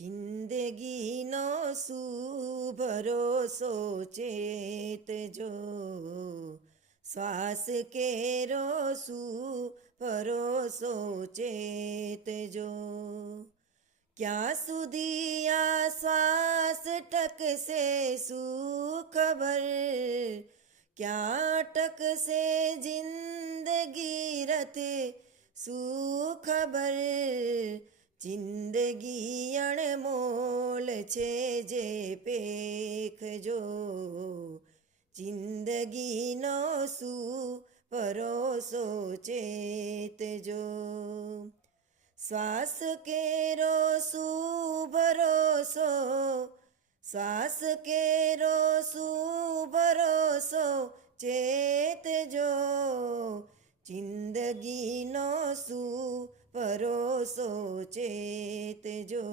જિંદગીનો શું ભરોસો ચેતજો, શ્વાસ કેરો શું ભરોસો ચેતજો. ક્યાં સુધી આ શ્વાસ ટકશે શું ખબર, ક્યાં ટકશે જિંદગી રથે શું ખબર. જિંદગી અણમોલ છે જે પેખજો, જિંદગીનો શું ભરોસો ચેતજો. શ્વાસ કેરો શું ભરોસો, શ્વાસ કેરો શું ભરોસો ચેતજો. જિંદગીનો શું ભરોસો ચેતજો.